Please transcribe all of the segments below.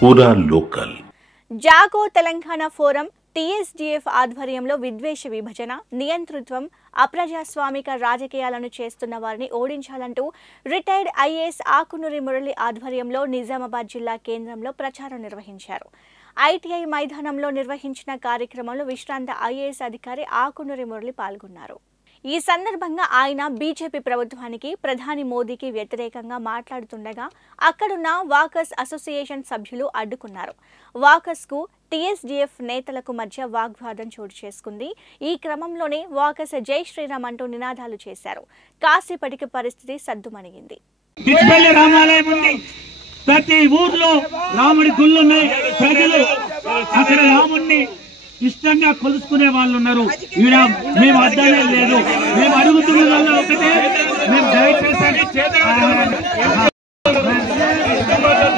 पूरा लोकल। జాగో తెలంగాణ ఫోరం టీఎస్డీఎఫ్ ఆధ్వర్యంలో విద్వేష విభజన, నియంతృత్వం, అప్రజాస్వామిక రాజకీయాలను చేస్తున్న వారిని ఓడించాలంటూ రిటైర్డ్ ఐఏఎస్ ఆకునూరి మురళి ఆధ్వర్యంలో నిజామాబాద్ జిల్లా కేంద్రంలో ప్రచారం నిర్వహించారు. ఐటీఐ మైదానంలో నిర్వహించిన కార్యక్రమంలో విశ్రాంత ఐఏఎస్ అధికారి ఆకునూరి మురళి పాల్గొన్నారు. ఈ సందర్భంగా ఆయన బీజేపీ ప్రభుత్వానికి, ప్రధాని మోదీకి వ్యతిరేకంగా మాట్లాడుతుండగా అక్కడున్న వాకర్స్ అసోసియేషన్ సభ్యులు అడ్డుకున్నారు. వాకర్స్ కు టీఎస్డీఎఫ్ నేతలకు మధ్య వాగ్వాదం చోటు చేసుకుంది. ఈ క్రమంలోనే వాకర్స్ జై శ్రీరామ్ అంటూ నినాదాలు చేశారు. కాసేపటికి పరిస్థితి సద్దుమణిగింది. ప్రతి ఊర్లో రాముడి గుళ్ళున్నాయి. ప్రజలు అక్కడ రాముడిని ఇష్టంగా కొలుసుకునే వాళ్ళు ఉన్నారు. ఈడ మేము అర్థమే లేదు. మేము అడుగుతున్న వల్ల ఒకటే,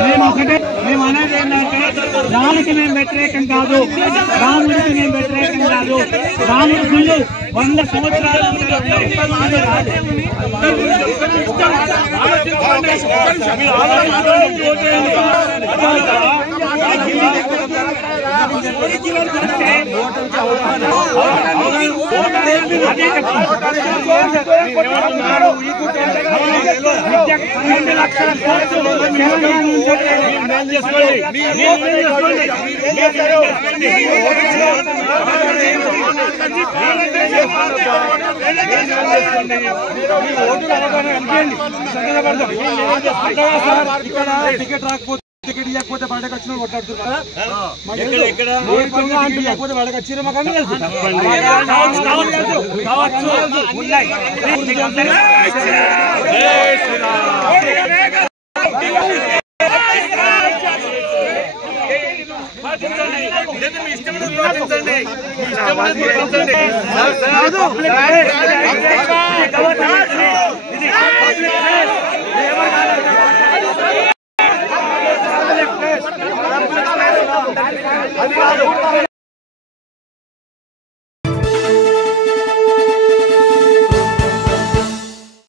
మేము మేము అనేది ఏంటంటే రాముడికి మేము వ్యతిరేకం కాదు, రాముడికి మేము వ్యతిరేకం కాదు. రాముడి గుళ్ళు 100 సంవత్సరాలు టికెట్ రాకపోతే టికెట్ ఇవ్వకపోతే బయటకు వచ్చిన కొట్లాడుతున్నారు. బయటకు వచ్చిన మాకు తెలుసు.